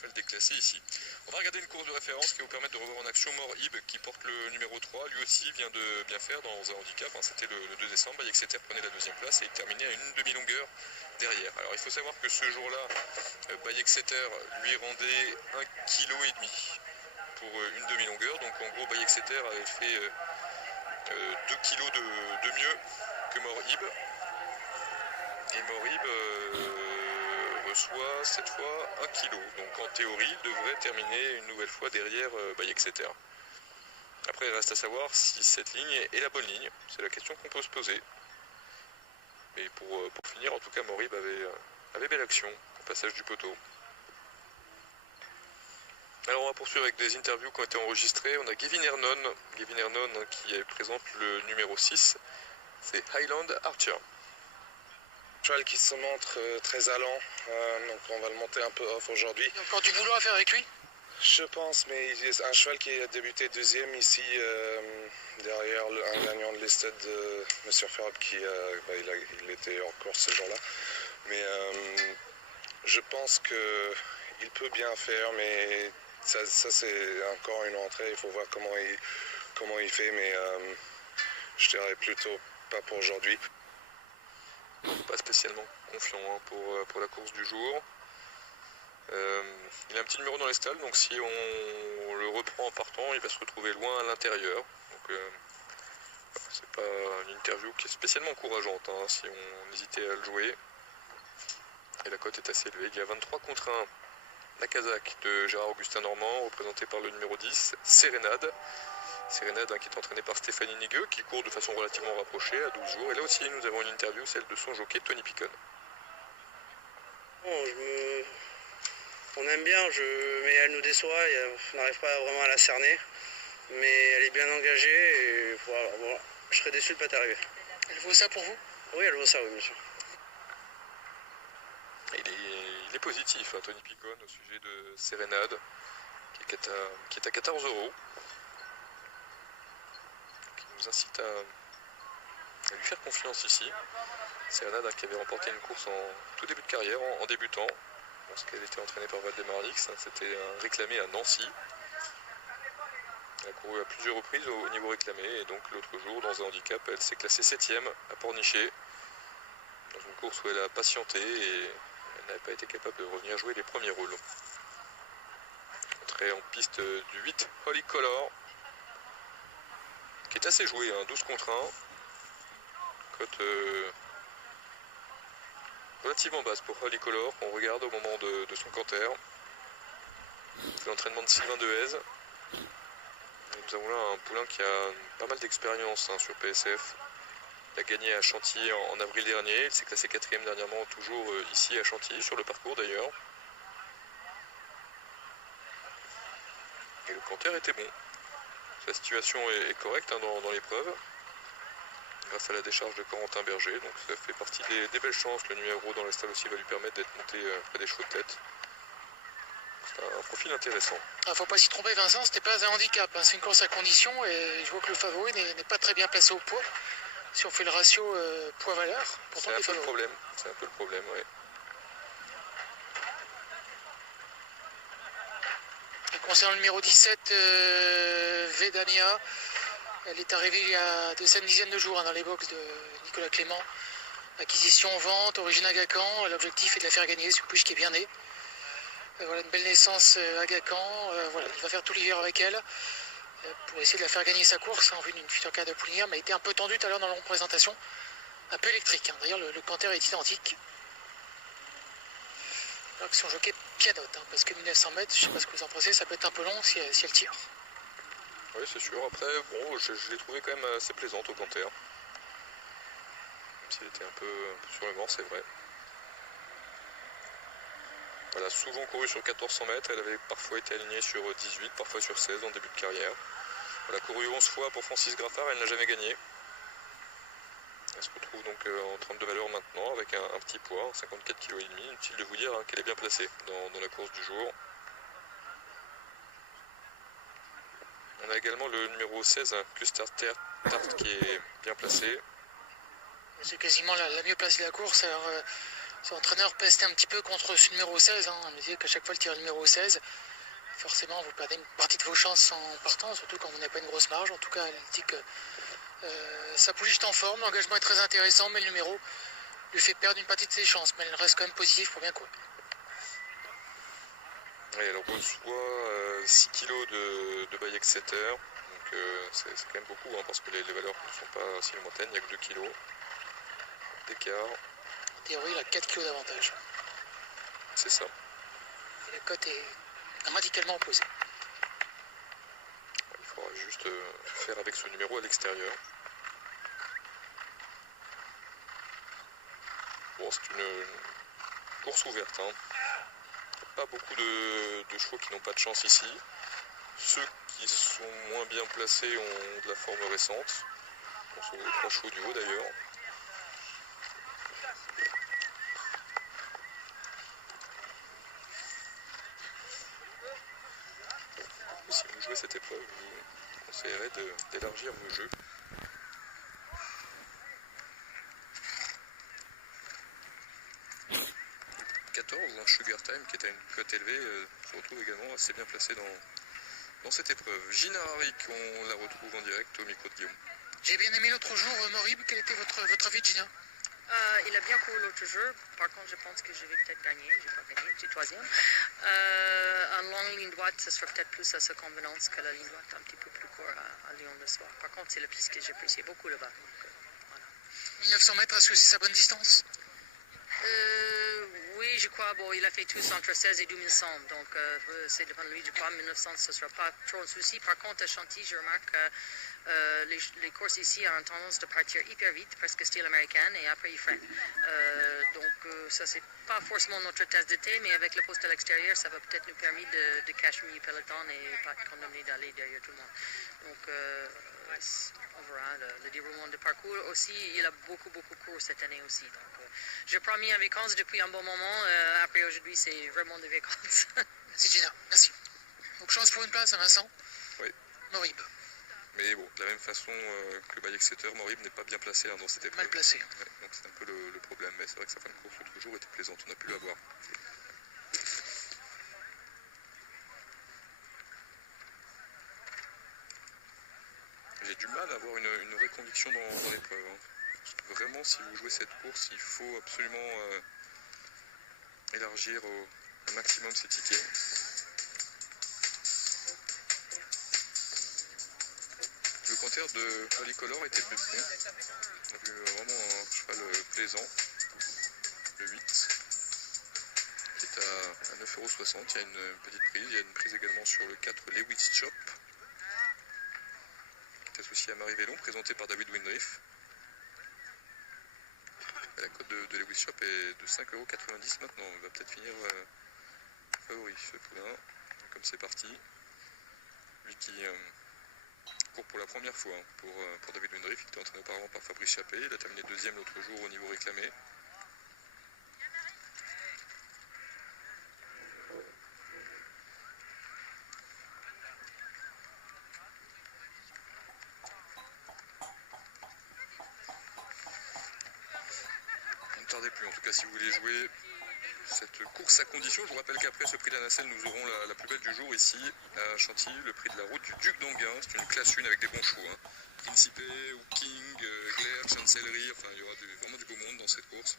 cheval déclassé ici. On va regarder une course de référence qui va vous permettre de revoir en action Morib qui porte le numéro 3. Lui aussi vient de bien faire dans un handicap. C'était le 2 décembre. Bayexeter prenait la deuxième place et il terminait à une demi-longueur derrière. Alors il faut savoir que ce jour-là, Bayexeter lui rendait 1,5 kg pour une demi-longueur. Donc en gros, Bayexeter avait fait 2 kg de mieux que Morib. Et Morib reçoit cette fois 1 kg. Donc en théorie, il devrait terminer une nouvelle fois derrière Bayexeter. Après, il reste à savoir si cette ligne est la bonne ligne. C'est la question qu'on peut se poser. Mais pour finir, en tout cas, Morib avait belle action au passage du poteau. Alors on va poursuivre avec des interviews qui ont été enregistrées. On a Gavin Ernon qui présente le numéro 6. C'est Highland Archer. Cheval qui se montre très allant, donc on va le monter un peu off aujourd'hui. Il y a encore du boulot à faire avec lui? Je pense, mais il est un cheval qui a débuté deuxième ici, derrière un gagnant de listed de M. Ferb il était en course ce jour-là. Mais je pense qu'il peut bien faire, mais ça c'est encore une entrée, il faut voir comment il fait, mais je dirais plutôt pas pour aujourd'hui. Pas spécialement confiant pour la course du jour. Il a un petit numéro dans les stalles, donc si on le reprend en partant, il va se retrouver loin à l'intérieur. Donc c'est pas une interview qui est spécialement encourageante si on hésitait à le jouer. Et la cote est assez élevée. Il y a 23 contre 1. La Kazakh de Gérard-Augustin Normand, représenté par le numéro 10, Sérénade. Sérénade qui est entraînée par Stéphanie Nigueux, qui court de façon relativement rapprochée à 12 jours. Et là aussi, nous avons une interview, celle de son jockey, Tony Picon. Bon, on aime bien, mais elle nous déçoit, on n'arrive pas vraiment à la cerner. Mais elle est bien engagée et voilà, je serais déçu de ne pas t'arriver. Elle vaut ça pour vous? Oui, elle vaut ça, oui, monsieur. Il est positif, Tony Picon, au sujet de Sérénade, qui est à 14 €. Qui nous incite à lui faire confiance ici. Sérénade qui avait remporté une course en tout début de carrière, en débutant, lorsqu'elle était entraînée par Valdemar Alix. C'était réclamé à Nancy. Elle a couru à plusieurs reprises au niveau réclamé, et donc l'autre jour, dans un handicap, elle s'est classée 7e à Pornichet, dans une course où elle a patienté et elle n'avait pas été capable de revenir jouer les premiers rôles. Entrée en piste du 8, Holy Color, qui est assez joué, 12 contre 1. Cote relativement basse pour Holy Color, qu'on regarde au moment de son canter. C'est l'entraînement de Sylvain Dehaze. Nous avons là un poulain qui a pas mal d'expérience sur PSF. Il a gagné à Chantilly en avril dernier. Il s'est classé 4e dernièrement, toujours ici à Chantilly, sur le parcours d'ailleurs. Et le canter était bon. Sa situation est correcte dans l'épreuve, grâce à la décharge de Corentin Berger. Donc ça fait partie des belles chances. Le numéro dans les stalles aussi va lui permettre d'être monté près des chevaux de tête. C'est un profil intéressant. Ah, faut pas s'y tromper, Vincent, c'était pas un handicap, c'est une course à condition et je vois que le favori n'est pas très bien placé au poids. Si on fait le ratio poids-valeur, pourtant c'est un peu le problème, oui. Et concernant le numéro 17, Vedamia, elle est arrivée il y a de ça une dizaine de jours dans les box de Nicolas Clément. Acquisition, vente, origine Agacan, l'objectif est de la faire gagner, c'est plus qui est bien né. Voilà une belle naissance à Gacan, voilà, il va faire tout l'hiver avec elle pour essayer de la faire gagner sa course en vue d'une future carrière de poulinière, mais elle était un peu tendue tout à l'heure dans la présentation, un peu électrique. D'ailleurs le canter est identique. Alors que son jockey pianote, parce que 1900 mètres, je ne sais pas ce que vous en pensez, ça peut être un peu long si elle tire. Oui, c'est sûr. Après, bon, je l'ai trouvé quand même assez plaisante au canter. Même s'il était un peu sur le vent, c'est vrai. Elle a souvent couru sur 1400 mètres, elle avait parfois été alignée sur 18, parfois sur 16 en début de carrière. Elle a couru 11 fois pour Francis Graffard, elle n'a jamais gagné. Elle se retrouve donc en 32 valeurs maintenant avec un petit poids, 54,5 kg. Inutile de vous dire qu'elle est bien placée dans la course du jour. On a également le numéro 16, Custard Tart, qui est bien placé. C'est quasiment la mieux placée de la course. Alors, son entraîneur pestait un petit peu contre ce numéro 16. Hein. On me disait qu'à chaque fois, le tir numéro 16, forcément, vous perdez une partie de vos chances en partant, surtout quand vous n'avez pas une grosse marge. En tout cas, elle dit que ça pousse juste en forme. L'engagement est très intéressant, mais le numéro lui fait perdre une partie de ses chances. Mais elle reste quand même positive pour bien courir. Et elle reçoit 6 kg de Bayek Setter. Donc c'est quand même beaucoup, hein, parce que les valeurs ne sont pas si lointaines. Il n'y a que 2 kg d'écart. En théorie, il a 4 kg d'avantage. C'est ça. Et la cote est radicalement opposée. Il faudra juste faire avec ce numéro à l'extérieur. Bon, c'est une course ouverte. Hein. Pas beaucoup de chevaux qui n'ont pas de chance ici. Ceux qui sont moins bien placés ont de la forme récente. Ce sont les 3 chevaux du haut d'ailleurs. Si vous jouez cette épreuve, je vous conseillerais d'élargir le jeu. Un Sugar Time qui est à une cote élevée se retrouve également assez bien placé dans cette épreuve. Gina Harik, on la retrouve en direct au micro de Guillaume. J'ai bien aimé l'autre jour, Morib. Quel était votre avis, Gina? Il a bien couru l'autre jour. Par contre, je pense que je vais peut-être gagner. Je n'ai pas gagné, je suis troisième. En longue ligne droite, ce sera peut-être plus à sa convenance que la ligne droite un petit peu plus court à Lyon le soir. Par contre, c'est la piste que j'apprécie beaucoup là-bas. Donc, voilà. 1900 mètres, est-ce que c'est sa bonne distance? Oui, je crois. Bon, il a fait tous entre 16 et 2100. Donc, c'est devant lui, je crois. 1900, ce ne sera pas trop un souci. Par contre, à Chantilly, je remarque les courses ici ont tendance de partir hyper vite, presque style américain, et après ils freinent. Ça, c'est pas forcément notre tasse de thé, mais avec le poste à l'extérieur, ça va peut-être nous permettre de cacher mieux le peloton et pas être condamné d'aller derrière tout le monde. Donc, on verra le déroulement de parcours. Aussi, il a beaucoup couru cette année aussi. Donc, je prends mes vacances depuis un bon moment. Après aujourd'hui, c'est vraiment des vacances. Merci Gina, merci. Donc chance pour une place à Vincent. Oui. Morib. Mais bon, de la même façon que Bayek Setter, Morib n'est pas bien placé dans cette épreuve. Mal placé. Ouais, donc c'est un peu le problème. Mais c'est vrai que sa fin de course l'autre jour était plaisante. On a pu la voir. J'ai du mal à avoir une vraie conviction dans l'épreuve. Hein. Vraiment, si vous jouez cette course, il faut absolument élargir au maximum ses tickets. Le pointeur de Polycolor était plus bon. On a vu vraiment un cheval plaisant. Le 8, qui est à 9,60 €. Il y a une petite prise. Il y a une prise également sur le 4 Lewis Chop, qui est associé à Marie Vélon, présenté par David Windriff. La cote de Lewis Chop est de 5,90 € maintenant. Il va peut-être finir favori ce poulain. Comme c'est parti. Lui qui court pour la première fois pour David Windriff. Il était entraîné auparavant par Fabrice Chappé. Il a terminé deuxième l'autre jour au niveau réclamé. Ne tardez plus, en tout cas, si vous voulez jouer cette course à condition. Je vous rappelle qu'après ce prix de la nacelle, nous aurons la plus belle du jour ici à Chantilly, le prix de la route du Duc d'Anguin. C'est une classe 1 avec des bons chevaux. Hein. Principe, King, Glaire, Chancellery, enfin il y aura vraiment du beau monde dans cette course.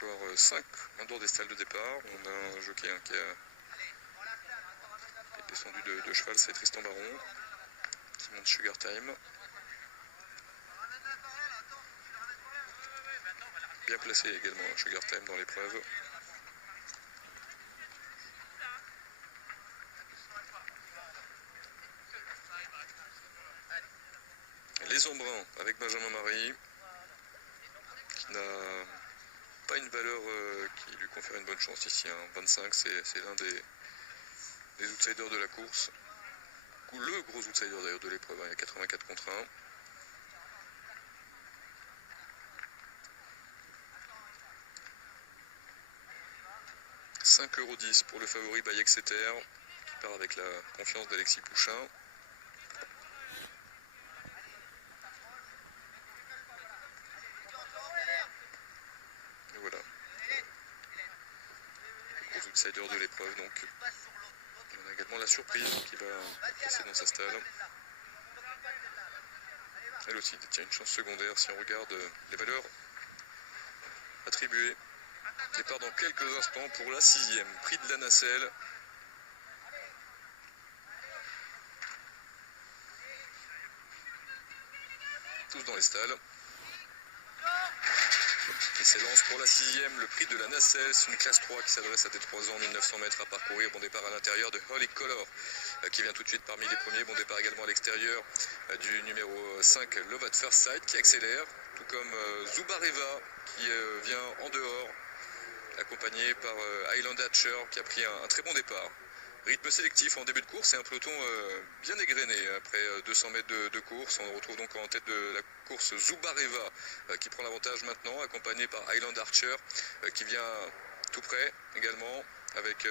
Encore 5 en dehors des stalles de départ. On a un jockey qui est descendu de cheval, c'est Tristan Baron qui monte Sugar Time. Bien placé également Sugar Time dans l'épreuve. avec Benjamin Marie, qui n'a pas une valeur qui lui confère une bonne chance ici. 25, c'est l'un des outsiders de la course. Le gros outsider d'ailleurs de l'épreuve, il y a 84 contre 1. €5,10 pour le favori by Exeter, qui part avec la confiance d'Alexis Pouchin. Et voilà. Gros outsider de l'épreuve donc. On a également la surprise qui va passer dans sa stalle. Elle aussi détient une chance secondaire si on regarde les valeurs attribuées. Départ dans quelques instants pour la 6e. Prix de la nacelle. Tous dans les stalles. Et s'élance pour la 6e, le prix de la nacelle. C'est une classe 3 qui s'adresse à des 3 ans, 1900 mètres à parcourir. Bon départ à l'intérieur de Holy Color, qui vient tout de suite parmi les premiers. Bon départ également à l'extérieur du numéro 5, Love at First Sight, qui accélère. Tout comme Zubareva, qui vient en dehors, accompagné par Highland Hatcher, qui a pris un très bon départ. Rythme sélectif en début de course et un peloton bien égrené après 200 mètres de course. On retrouve donc en tête de la course Zubareva qui prend l'avantage maintenant, accompagné par Highland Archer qui vient tout près également, avec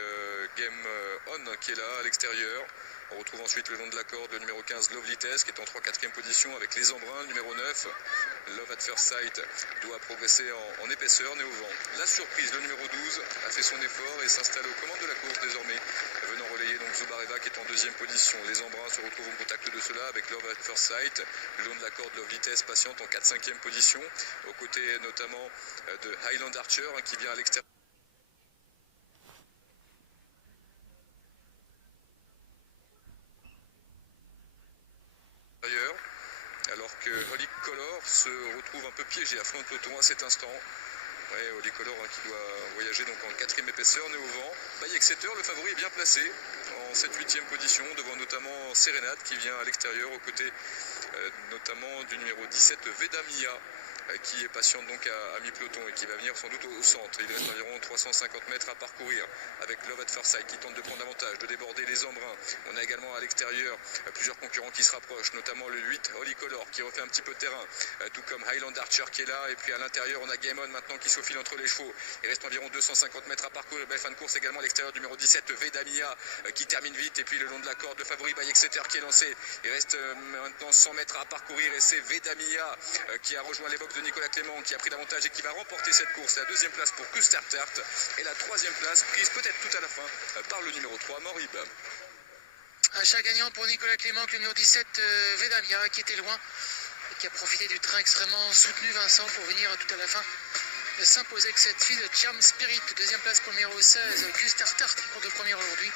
Game On qui est là à l'extérieur. On retrouve ensuite le long de la corde le numéro 15 Lovely Test qui est en 3-4e position avec les embruns. Le numéro 9 Love at First Sight doit progresser en épaisseur, nez au vent. La surprise, le numéro 12 a fait son effort et s'installe aux commandes de la course désormais, venant relayer donc Zubareva qui est en 2e position. Les embruns se retrouvent au contact de cela avec Love at First Sight. Le long de la corde Lovely Test patiente en 4-5e position, aux côtés notamment de Highland Archer qui vient à l'extérieur. Alors que Holy Color se retrouve un peu piégé à flanc de peloton à cet instant. Ouais, Holy Color qui doit voyager donc en 4e épaisseur, nez au vent. By Exeter, le favori est bien placé en 7-8e position, devant notamment Serenade qui vient à l'extérieur aux côtés notamment du numéro 17 Vedamia, qui est patiente donc à mi-peloton et qui va venir sans doute au centre. Il reste environ 350 mètres à parcourir avec Love at First Sight qui tente de prendre l'avantage, de déborder les embruns. On a également à l'extérieur plusieurs concurrents qui se rapprochent, notamment le 8 Holy Color qui refait un petit peu de terrain, tout comme Highland Archer qui est là. Et puis à l'intérieur on a Game On maintenant qui s'aufile entre les chevaux. Il reste environ 250 mètres à parcourir. Belle fin de course également à l'extérieur du numéro 17 Vedamia qui termine vite. Et puis le long de la corde, le favori by Exeter qui est lancé. Il reste maintenant 100 mètres à parcourir et c'est Vedamia qui a rejoint les box de Nicolas Clément, qui a pris l'avantage et qui va remporter cette course. La 2e place pour Kustart et la 3e place prise peut-être tout à la fin par le numéro 3 Morib. Achat gagnant pour Nicolas Clément, le numéro 17 Vedamia qui était loin et qui a profité du train extrêmement soutenu Vincent pour venir tout à la fin de s'imposer avec cette fille de Charm Spirit. 2e place pour le numéro 16 Kustart qui court de première aujourd'hui.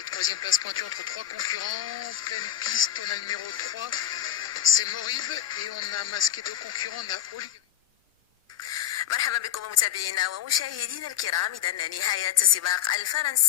Et 3e place pointue entre 3 concurrents. Pleine piste, on a le numéro 3. C'est Morib et on a masqué 2 concurrents, on a Olivier. مرحبا بكم متابعينا ومشاهدينا الكرام. إذن نهاية سباق الفرنسي